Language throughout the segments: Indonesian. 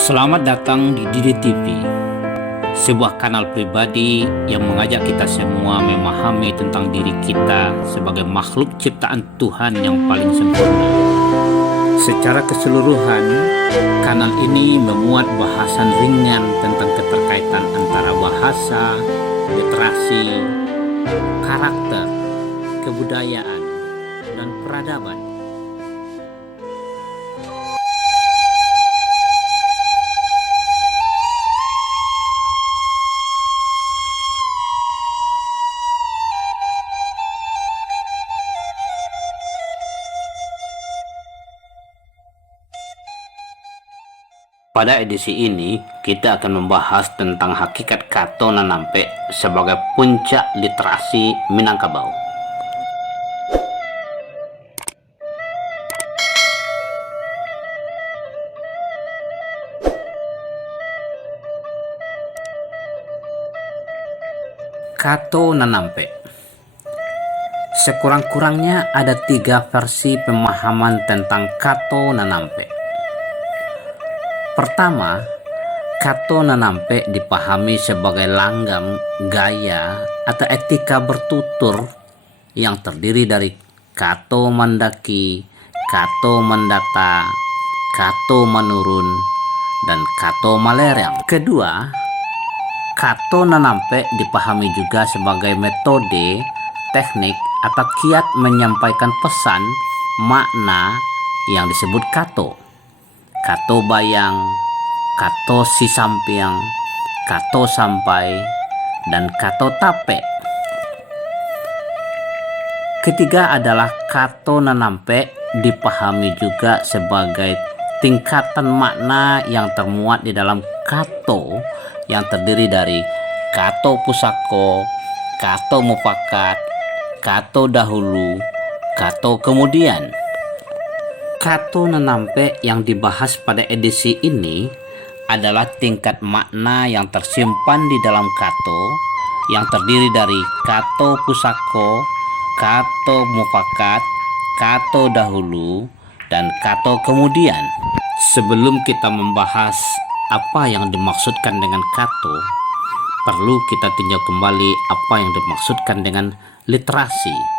Selamat datang di Didi TV, sebuah kanal pribadi yang mengajak kita semua memahami tentang diri kita sebagai makhluk ciptaan Tuhan yang paling sempurna. Secara keseluruhan, kanal ini memuat bahasan ringan tentang keterkaitan antara bahasa, literasi, karakter, kebudayaan, dan peradaban. Pada edisi ini, kita akan membahas tentang hakikat Kato Nanampe sebagai puncak literasi Minangkabau. Kato Nanampe. Sekurang-kurangnya ada 3 versi pemahaman tentang Kato Nanampe. Pertama, Kato Nanampe dipahami sebagai langgam, gaya, atau etika bertutur yang terdiri dari Kato Mandaki, Kato Mandata, Kato Manurun, dan Kato Malerang. Kedua, Kato Nanampe dipahami juga sebagai metode, teknik, atau kiat menyampaikan pesan, makna yang disebut Kato. Kato bayang, Kato sisampiang, Kato sampai, dan Kato tape. Ketiga adalah Kato Nanampe dipahami juga sebagai tingkatan makna yang termuat di dalam Kato yang terdiri dari Kato pusako, Kato mufakat, Kato dahulu, Kato kemudian. Kato Nanampe yang dibahas pada edisi ini adalah tingkat makna yang tersimpan di dalam Kato yang terdiri dari Kato pusako, Kato mufakat, Kato dahulu, dan Kato kemudian. Sebelum kita membahas apa yang dimaksudkan dengan Kato, perlu kita tinjau kembali apa yang dimaksudkan dengan literasi.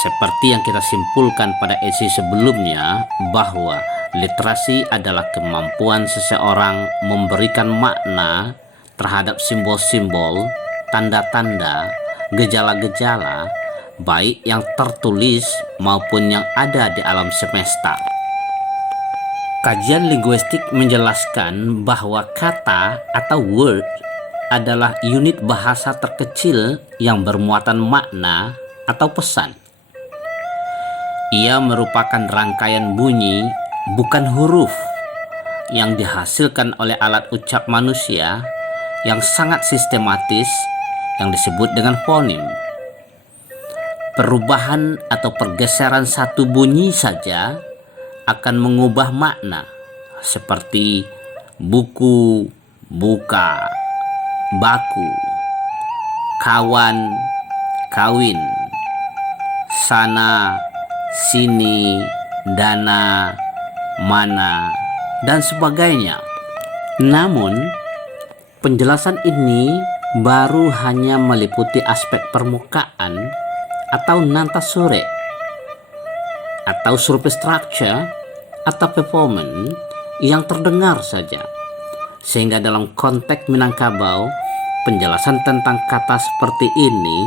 Seperti yang kita simpulkan pada edisi sebelumnya, bahwa literasi adalah kemampuan seseorang memberikan makna terhadap simbol-simbol, tanda-tanda, gejala-gejala, baik yang tertulis maupun yang ada di alam semesta. Kajian linguistik menjelaskan bahwa kata atau word adalah unit bahasa terkecil yang bermuatan makna atau pesan. Ia merupakan rangkaian bunyi, bukan huruf, yang dihasilkan oleh alat ucap manusia yang sangat sistematis yang disebut dengan fonim. Perubahan atau pergeseran satu bunyi saja akan mengubah makna, seperti buku, buka, baku, kawan, kawin, sana, sini, dana, mana, dan sebagainya. Namun, penjelasan ini baru hanya meliputi aspek permukaan atau nanta sure, atau surface structure, atau performance yang terdengar saja. Sehingga dalam konteks Minangkabau, penjelasan tentang kata seperti ini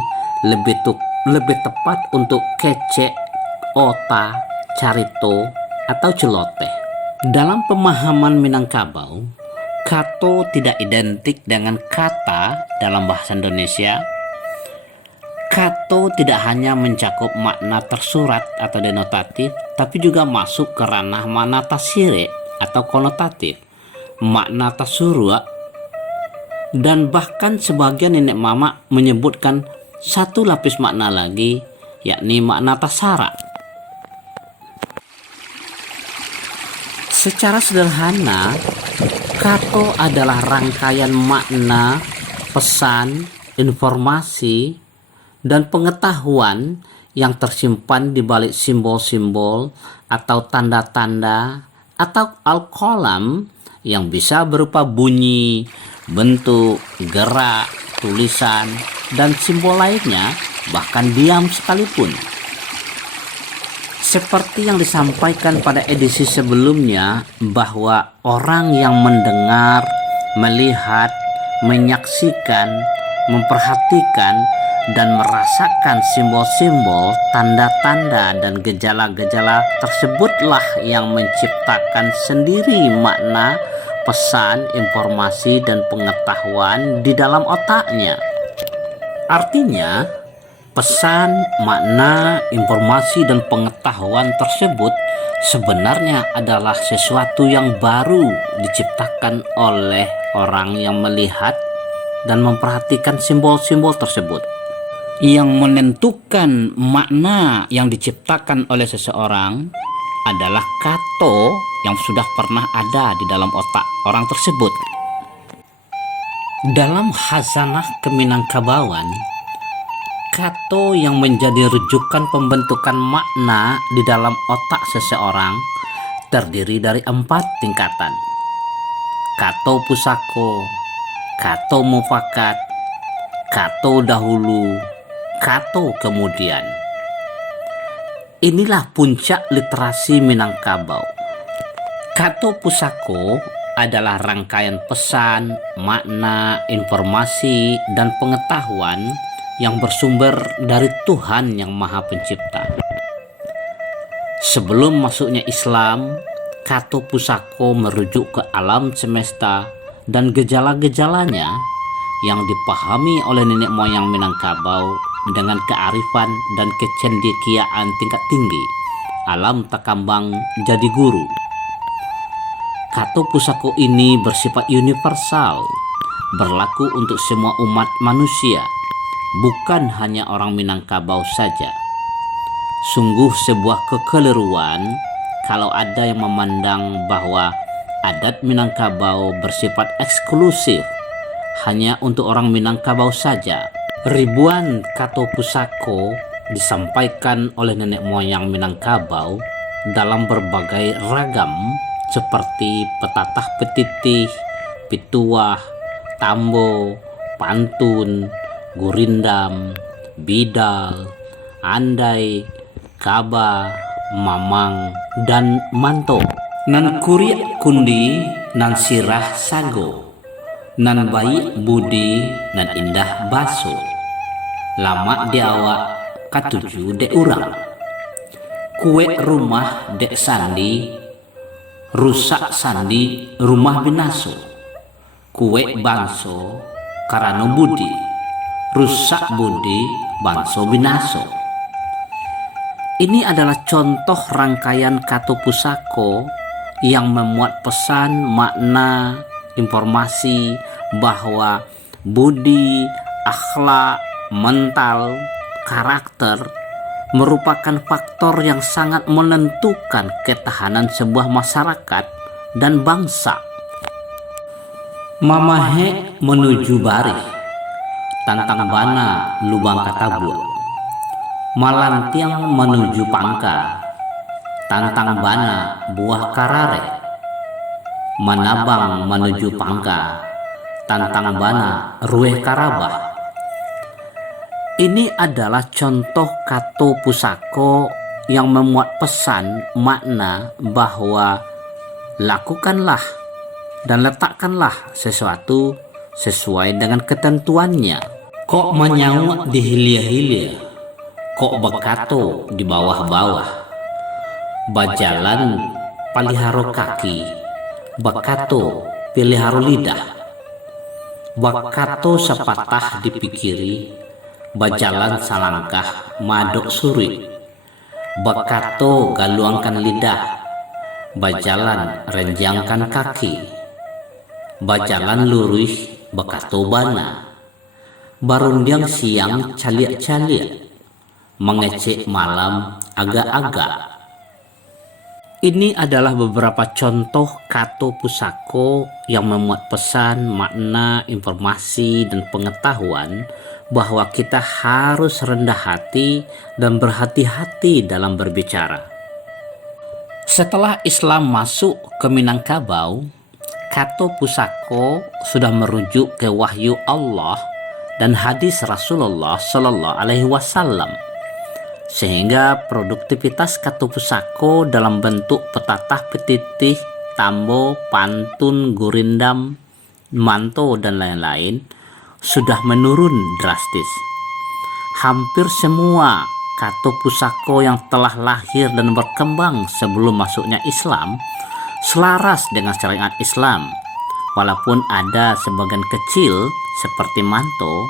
lebih tepat untuk kece, ota, carito, atau celoteh. Dalam pemahaman Minangkabau, Kato tidak identik dengan kata dalam bahasa Indonesia. Kato tidak hanya mencakup makna tersurat atau denotatif, tapi juga masuk ke ranah makna tasire atau konotatif, makna tasurua, dan bahkan sebagian nenek mama menyebutkan satu lapis makna lagi, yakni makna tasara. Secara sederhana, Kato adalah rangkaian makna, pesan, informasi, dan pengetahuan yang tersimpan di balik simbol-simbol atau tanda-tanda atau al-qalam yang bisa berupa bunyi, bentuk, gerak, tulisan, dan simbol lainnya, bahkan diam sekalipun. Seperti yang disampaikan pada edisi sebelumnya, bahwa orang yang mendengar, melihat, menyaksikan, memperhatikan, dan merasakan simbol-simbol, tanda-tanda, dan gejala-gejala tersebutlah yang menciptakan sendiri makna, pesan, informasi, dan pengetahuan di dalam otaknya. Artinya, pesan, makna, informasi, dan pengetahuan tersebut sebenarnya adalah sesuatu yang baru diciptakan oleh orang yang melihat dan memperhatikan simbol-simbol tersebut. Yang menentukan makna yang diciptakan oleh seseorang adalah kato yang sudah pernah ada di dalam otak orang tersebut. Dalam khazanah Keminangkabauan, kato yang menjadi rujukan pembentukan makna di dalam otak seseorang terdiri dari 4 tingkatan: kato pusako, kato mufakat, kato dahulu, kato kemudian. Inilah puncak literasi Minangkabau. Kato pusako adalah rangkaian pesan, makna, informasi, dan pengetahuan yang bersumber dari Tuhan Yang Maha Pencipta. Sebelum masuknya Islam, kato pusako merujuk ke alam semesta dan gejala-gejalanya yang dipahami oleh nenek moyang Minangkabau dengan kearifan dan kecendekiaan tingkat tinggi. Alam takambang jadi guru. Kato pusako ini bersifat universal, berlaku untuk semua umat manusia, bukan hanya orang Minangkabau saja. Sungguh sebuah kekeliruan kalau ada yang memandang bahwa adat Minangkabau bersifat eksklusif hanya untuk orang Minangkabau saja. Ribuan kato pusako disampaikan oleh nenek moyang Minangkabau dalam berbagai ragam seperti petatah petitih, pituah, tambo, pantun, gurindam, bidal, andai, kaba, mamang, dan manto. Nan kuriak kundi, nan sirah sago, nan baik budi, nan indah baso. Lama diawak katuju de urang. Kue rumah dek sandi, rusak sandi rumah binaso. Kue bangso karano budi, rusak budi bangso binaso. Ini adalah contoh rangkaian kato pusako yang memuat pesan, makna, informasi bahwa budi, akhlak, mental, karakter merupakan faktor yang sangat menentukan ketahanan sebuah masyarakat dan bangsa. Mamahe menuju bari, tantang bana lubang katabua. Malantiang menuju pangka, tantang bana buah karare. Manabang menuju pangka, tantang bana rueh karabah. Ini adalah contoh kato pusako yang memuat pesan, makna bahwa lakukanlah dan letakkanlah sesuatu sesuai dengan ketentuannya. Kok menyanguk di hilia-hilia, kok bekato di bawah-bawah. Bajalan paliharo kaki, bekato piliharo lidah. Bekato sepatah dipikiri, bajalan salangkah madok suri. Bekato galuangkan lidah, bajalan renjangkan kaki. Bajalan lurus bekato bana. Barundiang siang caliak-caliak, mengecek malam agak-agak. Ini adalah beberapa contoh kato pusako yang memuat pesan, makna, informasi, dan pengetahuan bahwa kita harus rendah hati dan berhati-hati dalam berbicara. Setelah Islam masuk ke Minangkabau, Kato Pusako sudah merujuk ke wahyu Allah dan hadis Rasulullah Shallallahu Alaihi Wasallam, sehingga produktivitas Kato Pusako dalam bentuk petatah petitih, tambo, pantun, gurindam, manto, dan lain-lain sudah menurun drastis. Hampir semua Kato Pusako yang telah lahir dan berkembang sebelum masuknya Islam selaras dengan syariat Islam, walaupun ada sebagian kecil seperti manto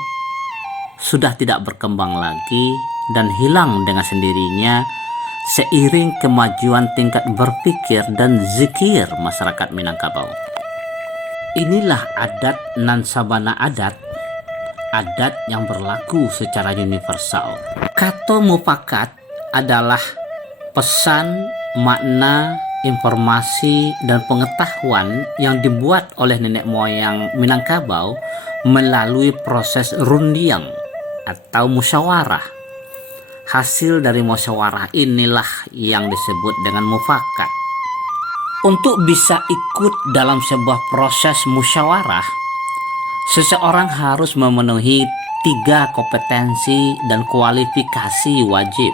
sudah tidak berkembang lagi dan hilang dengan sendirinya seiring kemajuan tingkat berpikir dan zikir masyarakat Minangkabau. Inilah adat nan sabana adat yang berlaku secara universal. Kato mufakat adalah pesan, makna, informasi, dan pengetahuan yang dibuat oleh nenek moyang Minangkabau melalui proses rundiang atau musyawarah. Hasil dari musyawarah inilah yang disebut dengan mufakat. Untuk bisa ikut dalam sebuah proses musyawarah, seseorang harus memenuhi 3 kompetensi dan kualifikasi wajib.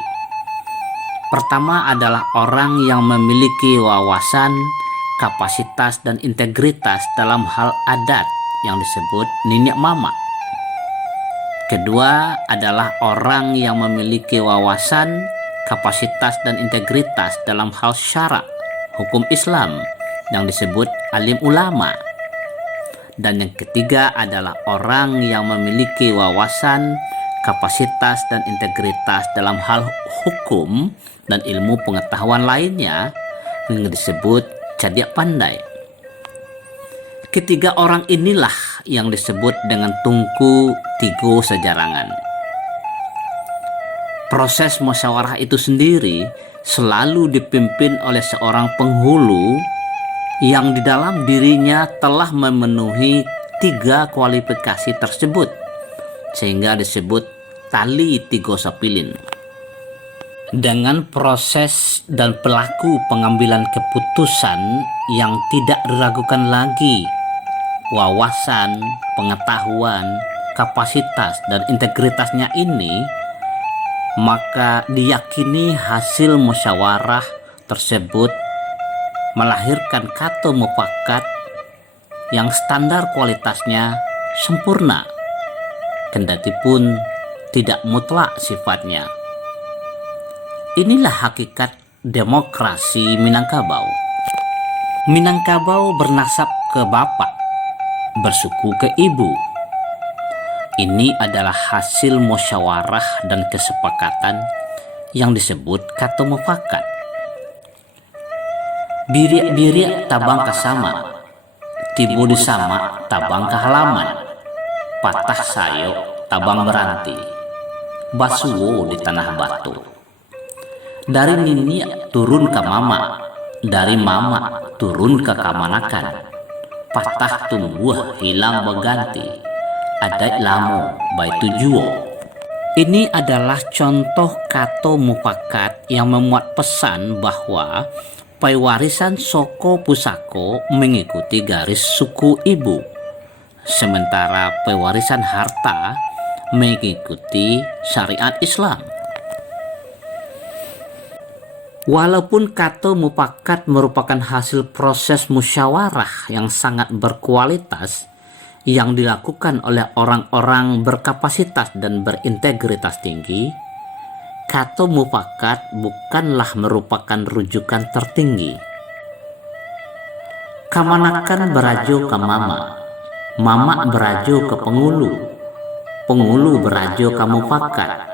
Pertama adalah orang yang memiliki wawasan, kapasitas, dan integritas dalam hal adat yang disebut ninyak mama. Kedua adalah orang yang memiliki wawasan, kapasitas, dan integritas dalam hal syarak hukum Islam yang disebut alim ulama. Dan yang ketiga adalah orang yang memiliki wawasan, kapasitas, dan integritas dalam hal hukum dan ilmu pengetahuan lainnya yang disebut cadiak pandai. Ketiga orang inilah yang disebut dengan tungku tigo sejarangan. Proses musyawarah itu sendiri selalu dipimpin oleh seorang penghulu yang di dalam dirinya telah memenuhi 3 kualifikasi tersebut, sehingga disebut tali tigo sapilin. Dengan proses dan pelaku pengambilan keputusan yang tidak diragukan lagi wawasan, pengetahuan, kapasitas, dan integritasnya ini, maka diyakini hasil musyawarah tersebut melahirkan kato mufakat yang standar kualitasnya sempurna, kendati pun tidak mutlak sifatnya. Inilah hakikat demokrasi Minangkabau. Minangkabau bernasab ke bapak, bersuku ke ibu. Ini adalah hasil musyawarah dan kesepakatan yang disebut kato mufakat. Biriak-biriak tabang kasama, tibu di sama tabang ke halaman, patah sayok tabang beranti, basuwo di tanah batu. Dari niniak turun ke mama, dari mama turun ke kamanakan, patah tumbuh hilang berganti, adat lamo baik tujuo. Ini adalah contoh kato mufakat yang memuat pesan bahwa pewarisan soko pusako mengikuti garis suku ibu, sementara pewarisan harta mengikuti syariat Islam. Walaupun kato mufakat merupakan hasil proses musyawarah yang sangat berkualitas yang dilakukan oleh orang-orang berkapasitas dan berintegritas tinggi, kato mufakat bukanlah merupakan rujukan tertinggi. Kamanakan berajo ke mama, mama berajo ke penghulu, penghulu berajo ke mufakat,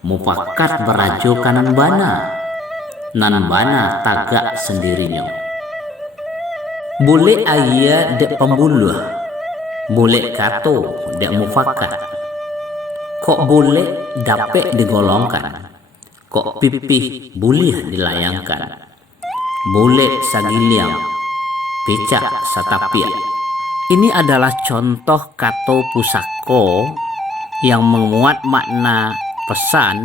mufakat berajo ke nanbana, nanbana tagak sendirinya. Boleh ayah dek pembuluh, boleh kato dek mufakat. Kok boleh dapet digolongkan, kok pipih boleh dilayangkan, boleh sagiliang, pecak satapiak. Ini adalah contoh kato pusako yang memuat makna pesan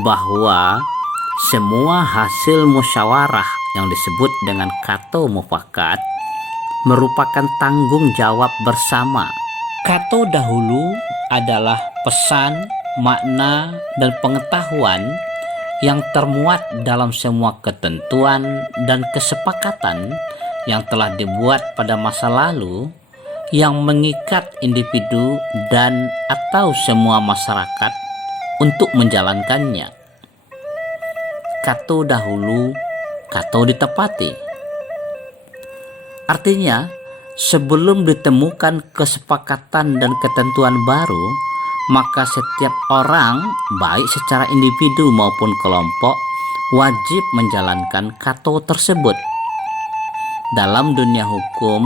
bahwa semua hasil musyawarah yang disebut dengan kato mufakat merupakan tanggung jawab bersama. Kato dahulu adalah pesan, makna, dan pengetahuan yang termuat dalam semua ketentuan dan kesepakatan yang telah dibuat pada masa lalu yang mengikat individu dan atau semua masyarakat untuk menjalankannya. Kato dahulu, kato ditepati. Artinya, sebelum ditemukan kesepakatan dan ketentuan baru, maka setiap orang, baik secara individu maupun kelompok, wajib menjalankan kato tersebut. Dalam dunia hukum,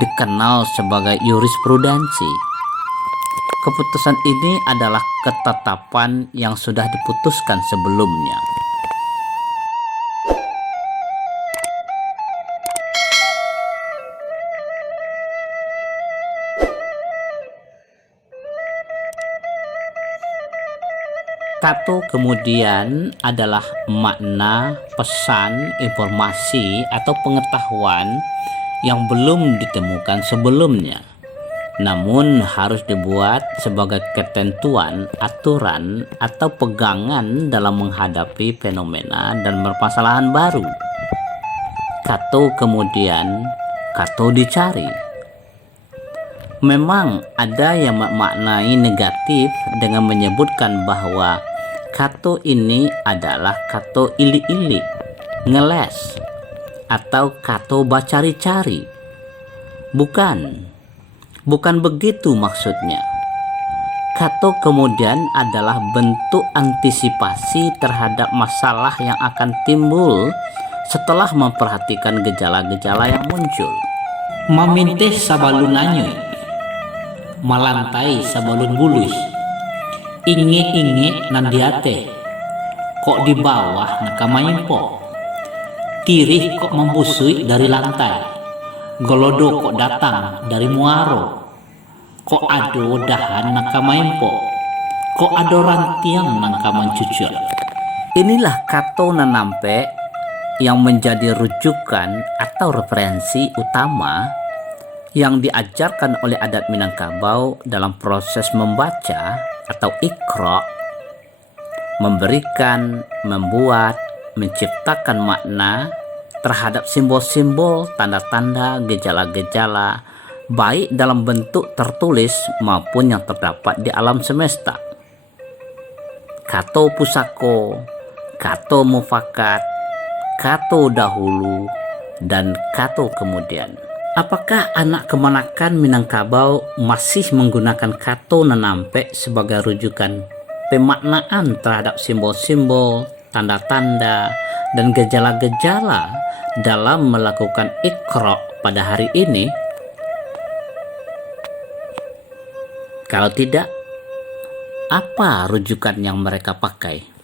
dikenal sebagai jurisprudensi. Keputusan ini adalah ketetapan yang sudah diputuskan sebelumnya. Kato kemudian adalah makna, pesan, informasi, atau pengetahuan yang belum ditemukan sebelumnya, namun harus dibuat sebagai ketentuan, aturan, atau pegangan dalam menghadapi fenomena dan permasalahan baru. Kato kemudian, kato dicari. Memang ada yang memaknai negatif dengan menyebutkan bahwa kato ini adalah kato ili-ili, ngeles, atau kato bacari-cari. Bukan begitu maksudnya. Kato kemudian adalah bentuk antisipasi terhadap masalah yang akan timbul setelah memperhatikan gejala-gejala yang muncul. Mamintih sabalun anyo, malantai sabalun bulus, inge-inge nandiate, kok di bawah nakamayimpo, tirih kok membusui dari lantai, golodo kok datang dari muaro, kok ado dahan nakamayimpo, kok ado rantiang nakamancucur. Inilah kato nanampe yang menjadi rujukan atau referensi utama yang diajarkan oleh adat Minangkabau dalam proses membaca atau ikro, memberikan, membuat, menciptakan makna terhadap simbol-simbol, tanda-tanda, gejala-gejala, baik dalam bentuk tertulis maupun yang terdapat di alam semesta. Kato pusako, kato mufakat, kato dahulu, dan kato kemudian. Apakah anak kemanakan Minangkabau masih menggunakan kato nanampe sebagai rujukan pemaknaan terhadap simbol-simbol, tanda-tanda, dan gejala-gejala dalam melakukan ikro pada hari ini? Kalau tidak, apa rujukan yang mereka pakai?